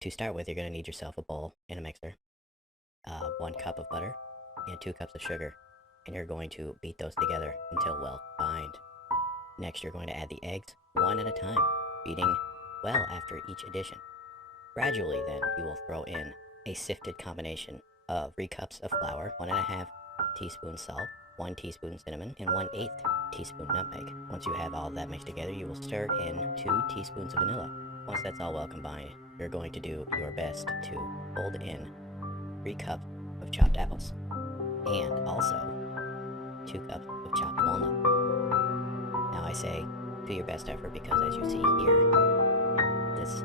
To start with, you're going to need yourself a bowl and a mixer, 1 cup of butter, and 2 cups of sugar, and you're going to beat those together until well combined. Next, you're going to add the eggs one at a time, beating well after each addition. Gradually, then, you will throw in a sifted combination of 3 cups of flour, 1.5 teaspoons salt, 1 teaspoon cinnamon, and 1/8 teaspoon nutmeg. Once you have all of that mixed together, you will stir in 2 teaspoons of vanilla. Once that's all well combined, you're going to do your best to fold in 3 cups of chopped apples, and also 2 cups of chopped walnut. Now I say do your best effort because as you see here, this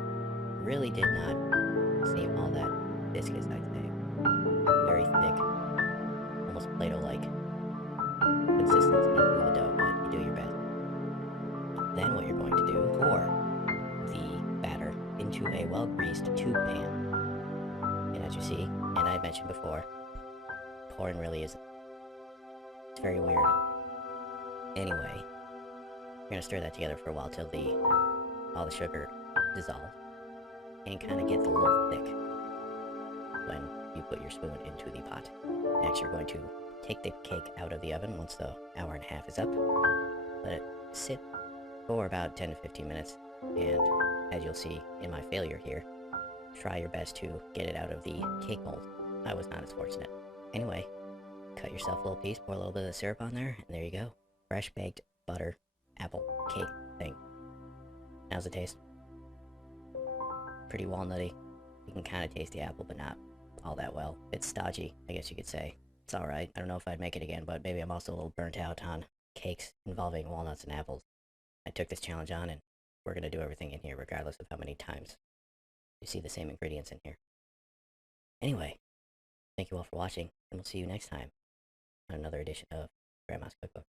really did not seem all that viscous, I'd say. Very thick, almost Play-Doh-like consistency to the dough, but you do your best. Then what you're going to do, pour the batter into a well-greased tube pan. And as you see, and I mentioned before, pouring really isn't. It's very weird. Anyway, you're going to stir that together for a while till all the sugar dissolves and kind of gets a little thick when you put your spoon into the pot. Next, you're going to take the cake out of the oven once the hour and a half is up. Let it sit for about 10 to 15 minutes, and as you'll see in my failure here, try your best to get it out of the cake mold. I was not as fortunate. Anyway, cut yourself a little piece, pour a little bit of syrup on there, and there you go. Fresh baked butter apple cake thing. How's the taste? Pretty walnutty. You can kind of taste the apple, but not all that well. It's stodgy, I guess you could say. It's alright. I don't know if I'd make it again, but maybe I'm also a little burnt out on cakes involving walnuts and apples. I took this challenge on, and we're going to do everything in here regardless of how many times you see the same ingredients in here. Anyway, thank you all for watching, and we'll see you next time on another edition of Grandma's Cookbook.